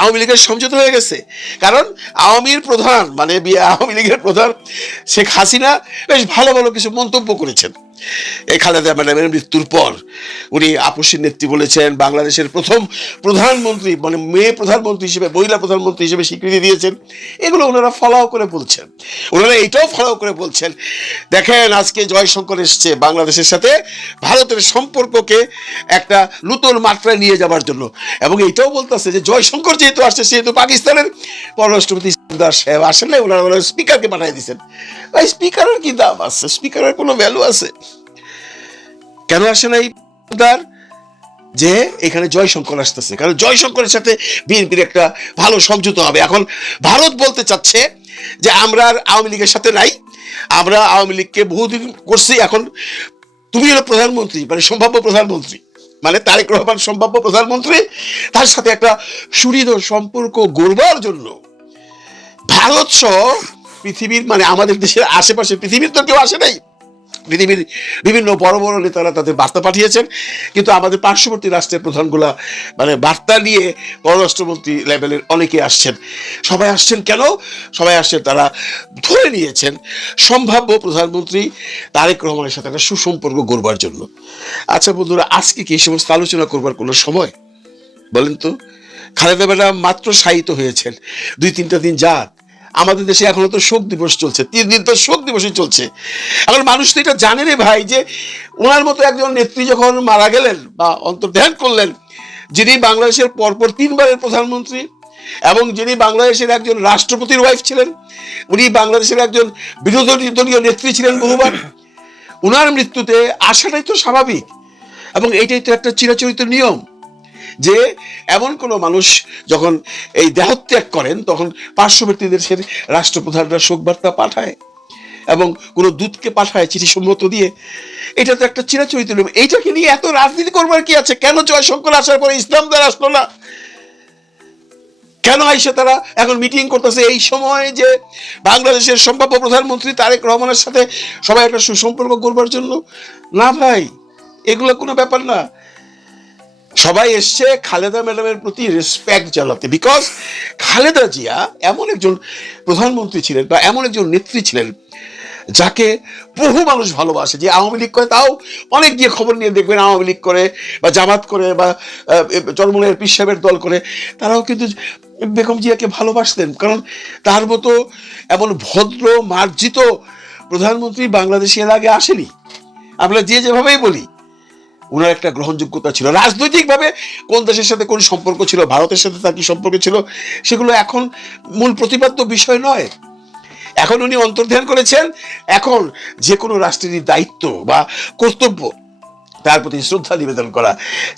আওয়ামী লীগের সমঝোতা হয়ে গেছে? কারণ আওয়ামী লীগের প্রধান শেখ হাসিনা বেশ ভালো ভালো কিছু মন্তব্য করেছেন এই খালেদা ম্যাডামের মৃত্যুর পর। উনি আপসীর নেত্রী বলেছেন, বাংলাদেশের প্রথম প্রধানমন্ত্রী মানে মেয়ে প্রধানমন্ত্রী হিসেবে, মহিলা প্রধানমন্ত্রী হিসেবে স্বীকৃতি দিয়েছেন। এগুলো ওনারা ফলো করে বলছেন। ওনারা এইটাও ফলো করে বলছেন, দেখেন আজকে জয়শঙ্কর এসছে বাংলাদেশের সাথে ভারতের সম্পর্ককে একটা নতুন মাত্রায় নিয়ে যাবার জন্য। এবং এইটাও বলতেছে যে জয়শঙ্কর যেহেতু আসছে সেহেতু পাকিস্তানের পররাষ্ট্রমন্ত্রী সাহেব আসেন নাই, ওনারা স্পিকারকে পাঠিয়ে দিচ্ছেন। ভাই, স্পিকারের কি দাম আছে? স্পিকারের কোনো ভ্যালু আছে? কেন আসে নাই যে এখানে জয়শঙ্কর আসতেছে? কারণ জয়শঙ্করের সাথে বিএনপির একটা ভালো সমঝোতা হবে। এখন ভারত বলতে চাচ্ছে যে আমরা আর আওয়ামী লীগের সাথে নাই, আমরা আওয়ামী লীগকে বহুদিন করছি, এখন তুমি হলো প্রধানমন্ত্রী, মানে সম্ভাব্য প্রধানমন্ত্রী, মানে তারেক রহমান সম্ভাব্য প্রধানমন্ত্রী, তার সাথে একটা সুদৃঢ় সম্পর্ক গড়বার জন্য ভারত সহ পৃথিবীর মানে আমাদের দেশের আশেপাশে, পৃথিবীর তো কেউ আসে নাই, পৃথিবীর বিভিন্ন বড় বড় নেতারা তাদের বার্তা পাঠিয়েছেন, কিন্তু আমাদের পার্শ্ববর্তী রাষ্ট্রের প্রধানগুলা মানে বার্তা নিয়ে পররাষ্ট্রমন্ত্রী লেভেলের অনেকে আসছেন। সবাই আসছেন কেন? সবাই আসছেন তারা ধরে নিয়েছেন সম্ভাব্য প্রধানমন্ত্রী তারেক রহমানের সাথে একটা সুসম্পর্ক গড়বার জন্য। আচ্ছা বন্ধুরা, আজকে কি এই সমস্ত আলোচনা করবার কোনো সময়? বলেন তো। খালেদা ম্যাডাম মাত্র শায়িত হয়েছেন, 2-3টা দিন যাক। আমাদের দেশে এখনো তো শোক দিবস চলছে, 3 দিন তো শোক দিবসই চলছে। এখন মানুষ তো এটা জানে রে ভাই যে ওনার মতো একজন নেত্রী যখন মারা গেলেন বা অন্তর্ধান করলেন, যিনি বাংলাদেশের পরপর 3বারের প্রধানমন্ত্রী এবং যিনি বাংলাদেশের একজন রাষ্ট্রপতির ওয়াইফ ছিলেন, উনি বাংলাদেশের একজন বিরোধী দলীয় নেত্রী ছিলেন বহুবার, ওনার মৃত্যুতে আসাটাই তো স্বাভাবিক। এবং এইটাই তো একটা চিরাচরিত নিয়ম যে এমন কোনো মানুষ যখন এই দেহত্যাগ করেন তখন পার্শ্ববর্তী দেশের রাষ্ট্রপ্রধানরা শোকবার্তা পাঠায় এবং কোনো দূতকে পাঠায় চিঠি সম্মত দিয়ে। এটা তো একটা চিরাচরিত নিয়ম। এইটাকে নিয়ে এত রাজনীতি করবার কি আছে? কেন জয়শঙ্কর আসার পরে ইসলামদার আসলো না? কেন আইসে তারা এখন মিটিং করতেছে এই সময় যে বাংলাদেশের সম্ভাব্য প্রধানমন্ত্রী তারেক রহমানের সাথে সবাই একটা সুসম্পর্ক করবার জন্য? না ভাই, এগুলো কোনো ব্যাপার না। সবাই এসছে খালেদা ম্যাডামের প্রতি রেসপেক্ট জানাতে, বিকজ খালেদা জিয়া এমন একজন প্রধানমন্ত্রী ছিলেন বা এমন একজন নেত্রী ছিলেন যাকে বহু মানুষ ভালোবাসে। যে আওয়ামী লীগ করে তাও অনেক গিয়ে খবর নিয়ে দেখবেন, আওয়ামী লীগ করে বা জামাত করে বা চরমনের পীর সাহেবের দল করে, তারাও কিন্তু বেগম জিয়াকে ভালোবাসতেন। কারণ তার মতো এমন ভদ্র মার্জিত প্রধানমন্ত্রী বাংলাদেশে এর আগে আসেনি। আমরা যে যেভাবেই বলি, ওনার একটা গ্রহণযোগ্যতা ছিল। রাজনৈতিকভাবে কোন দেশের সাথে কোন সম্পর্ক ছিল, ভারতের সাথে তার কি সম্পর্ক ছিল, সেগুলো এখন মূল প্রতিপাদ্য বিষয় নয়। এখন উনি অন্তর্ধান করেছেন, এখন যে কোনো রাষ্ট্রেরই দায়িত্ব বা কর্তব্য তার প্রতি শ্রদ্ধা নিবেদন করা।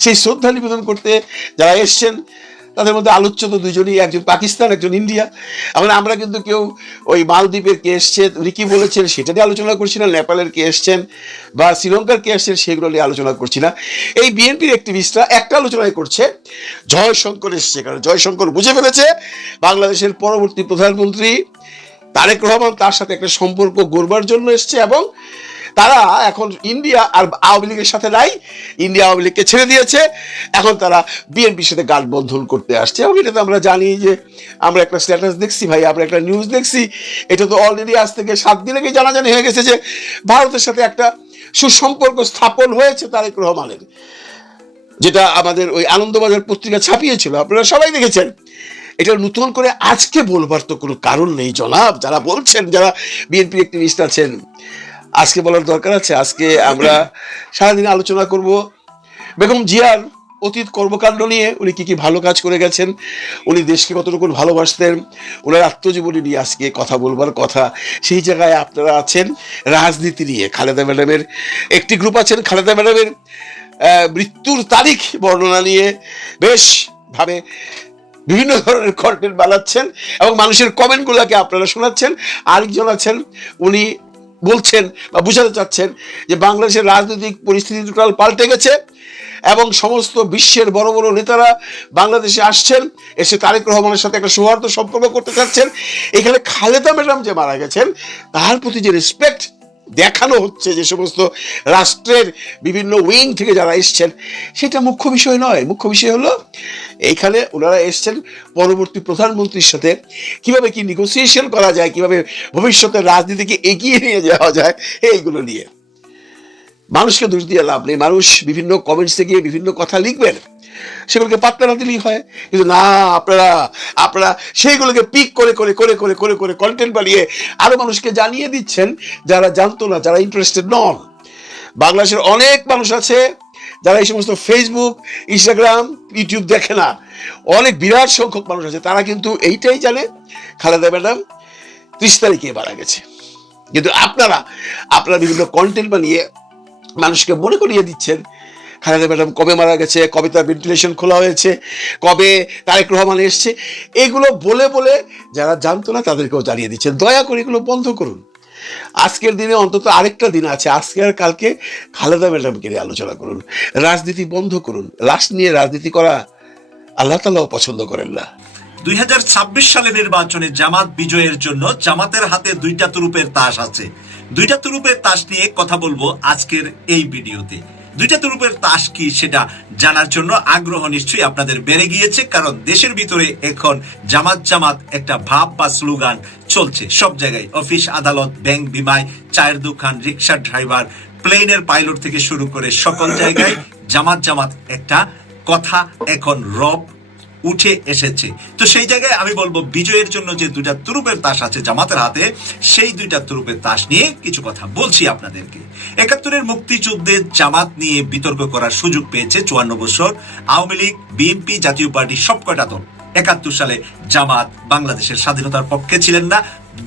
সেই শ্রদ্ধা নিবেদন করতে যারা এসছেন তাদের মধ্যে আলোচ্য তো দুজনই, একজন পাকিস্তান, একজন ইন্ডিয়া। এখন আমরা কিন্তু কেউ ওই মালদ্বীপের কে এসছে উনি কি বলেছেন সেটা নিয়ে আলোচনা করছি না, নেপালের কে এসছেন বা শ্রীলঙ্কার কে এসছেন সেগুলো নিয়ে আলোচনা করছি না। এই বিএনপির অ্যাক্টিভিস্টরা একটা আলোচনায় করছে, জয়শঙ্কর এসছে, কারণ জয়শঙ্কর বুঝে ফেলেছে বাংলাদেশের পরবর্তী প্রধানমন্ত্রী তারেক রহমান তার সাথে একটা সম্পর্ক গড়বার জন্য এসছে, এবং তারা এখন ইন্ডিয়া আর আওয়ামী লীগের সাথে নাই, ইন্ডিয়া আওয়ামী লীগকে ছেড়ে দিয়েছে, এখন তারা বিএনপির সাথে গাঠবন্ধন করতে আসছে। এবং এটা তো আমরা জানি যে আমরা একটা স্ট্যাটাস দেখছি ভাই, আমরা একটা নিউজ দেখছি, এটা তো অলরেডি আজ থেকে 7 দিন আগে জানাজানি হয়ে গেছে যে ভারতের সাথে একটা সুসম্পর্ক স্থাপন হয়েছে তারেক রহমানের, যেটা আমাদের ওই আনন্দবাজার পত্রিকা ছাপিয়েছিল, আপনারা সবাই দেখেছেন। এটা নতুন করে আজকে বলবার তো কোনো কারণ নেই জনাব। যারা বলছেন, যারা বিএনপি অ্যাক্টিভিস্ট আছেন, আজকে বলার দরকার আছে। আজকে আমরা সারাদিন আলোচনা করব বেগম জিয়ার অতীত কর্মকাণ্ড নিয়ে, উনি কি কি ভালো কাজ করে গেছেন, উনি দেশকে কতটুকু ভালোবাসতেন, ওনার আত্মজীবনী নিয়ে আজকে কথা বলবার কথা। সেই জায়গায় আপনারা আছেন রাজনীতি নিয়ে, খালেদা ম্যাডামের একটি গ্রুপ আছেন খালেদা ম্যাডামের মৃত্যুর তারিখ বর্ণনা নিয়ে বেশ ভাবে বিভিন্ন ধরনের কন্টেন্ট বানাচ্ছেন এবং মানুষের কমেন্টগুলোকে আপনারা শোনাচ্ছেন। আরেকজন আছেন, উনি বলছেন বা বুঝাতে চাচ্ছেন যে বাংলাদেশের রাজনৈতিক পরিস্থিতি টোটাল পাল্টে গেছে এবং সমস্ত বিশ্বের বড় বড় নেতারা বাংলাদেশে আসছেন, এসে তারেক রহমানের সাথে একটা সৌহার্দ্য সম্পর্ক করতে চাচ্ছেন। এখানে খালেদা ম্যাডাম যে মারা গেছেন তার প্রতি যে রেসপেক্ট দেখানো হচ্ছে, যে সমস্ত রাষ্ট্রের বিভিন্ন উইং থেকে যারা এসছেন, সেটা মুখ্য বিষয় নয়। মুখ্য বিষয় হলো এইখানে ওনারা এসছেন পরবর্তী প্রধানমন্ত্রীর সাথে কিভাবে কি নেগোসিয়েশন করা যায়, কিভাবে ভবিষ্যতের রাজনীতিকে এগিয়ে নিয়ে যাওয়া যায়, এইগুলো নিয়ে। মানুষকে দোষ দিয়ে লাভ নেই, মানুষ বিভিন্ন কমেন্টসে গিয়ে বিভিন্ন কথা লিখবেন, সেগুলোকে পাত্তা না দিলেই হয়। কিন্তু না, আপনারা সেইগুলোকে পিক করে করে করে করে করে করে কন্টেন্ট বানিয়ে আরো মানুষকে জানিয়ে দিচ্ছেন যারা জানতো না, যারা ইন্টারেস্টেড নন। বাংলাদেশের অনেক মানুষ আছে যারা এই সমস্ত ফেসবুক, ইনস্টাগ্রাম, ইউটিউব দেখে না, অনেক বিরাট সংখ্যক মানুষ আছে, তারা কিন্তু এইটাই জানে খালেদা ম্যাডাম 30 তারিখে মারা গেছে। কিন্তু আপনারা বিভিন্ন কন্টেন্ট বানিয়ে মানুষকে মনে করিয়ে দিচ্ছেন খালেদা ম্যাডাম কবে মারা গেছে, কবে তার ভেন্টিলেশন খোলা হয়েছে, কবে তারেক রহমান এসছে, এগুলো বলে বলে যারা জানতো না তাদেরকেও জানিয়ে দিচ্ছেন। দয়া করে এগুলো বন্ধ করুন। আজকের দিনে অন্তত আরেকটা দিন আছে, আজকে আর কালকে খালেদা ম্যাডামকে নিয়ে আলোচনা করুন, রাজনীতি বন্ধ করুন। লাশ নিয়ে রাজনীতি করা আল্লাহ তাআলাও পছন্দ করেন না। 2026 সালের নির্বাচনে জামাত বিজয়ের জন্য জামাতের হাতে 2টা তুরুপের তাস আছে। 2টা তুরুপের তাস নিয়ে কথা বলবো আজকের এই ভিডিওতে। 2টা তুরুপের তাস কি সেটা জানার জন্য আগ্রহ নিশ্চয়ই আপনাদের বেড়ে গিয়েছে, কারণ দেশের ভিতরে এখন জামাত একটা ভাব বা স্লোগান চলছে সব জায়গায়। অফিস, আদালত, ব্যাংক, বিমায়, চায়ের দোকান, রিক্সা ড্রাইভার, প্লেনের পাইলট থেকে শুরু করে সকল জায়গায় জামাত একটা কথা এখন রব উঠে এসেছে। তো সেই জায়গায় আমি বলবো বিজয়ের জন্য যে 2টা তুরুপের তাস আছে জামাতের হাতে, সেই 2টা তুরুপের তাস নিয়ে কিছু কথা বলছি আপনাদেরকে। 71-এর মুক্তিযুদ্ধে জামাত নিয়ে বিতর্ক করার সুযোগ পেয়েছে 54 বছর আওয়ামী লীগ, বিএনপি, জাতীয় পার্টি, সবকটা দল। 71 সালে জামাত বাংলাদেশের স্বাধীনতার পক্ষে ছিলেন না,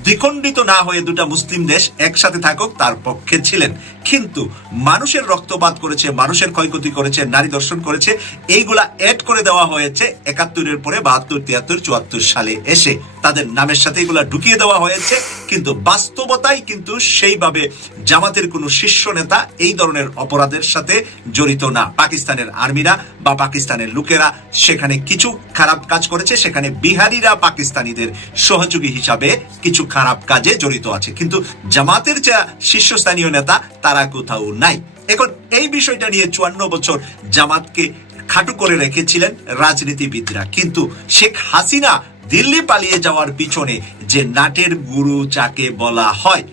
দ্বিখণ্ডিত না হয়ে 2টা মুসলিম দেশ একসাথে থাকুক তার পক্ষে ছিলেন। কিন্তু মানুষের রক্তপাত করেছে, মানুষের ক্ষয়ক্ষতি করেছে, নারী দর্শন করেছে, এইগুলা অ্যাড করে দেওয়া হয়েছে 71-এর পরে 72, 73, 74 সালে এসে তাদের নামের সাথে এগুলা ঢুকিয়ে দেওয়া হয়েছে। কিন্তু বাস্তবতায় কিন্তু সেইভাবে জামাতের কোনো শীর্ষ নেতা এই ধরনের অপরাধের সাথে জড়িত না। পাকিস্তানের আর্মিরা বা পাকিস্তানের লোকেরা সেখানে কিছু খারাপ কাজ করেছে, সেখানে বিহারিরা পাকিস্তানিদের সহযোগী হিসাবে কিছু খারাপ কাজে জড়িত আছে, কিন্তু জামাতের যা শীর্ষস্থানীয় নেতা তারা কোথাও নাই। এখন এই বিষয়টা নিয়ে 54 বছর জামাতকে খাটো করে রেখেছিলেন রাজনীতিবিদরা, কিন্তু শেখ হাসিনা দিল্লি পালিয়ে যাওয়ার পিছনে যে নাটের গুরু যাকে বলা হয়,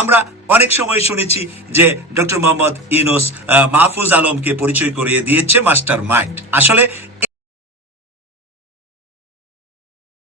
আমরা অনেক সময় শুনেছি যে ডক্টর মোহাম্মদ ইউনূস মাহফুজ আলমকে পরিচয় করিয়ে দিয়েছে মাস্টার মাইন্ড। আসলে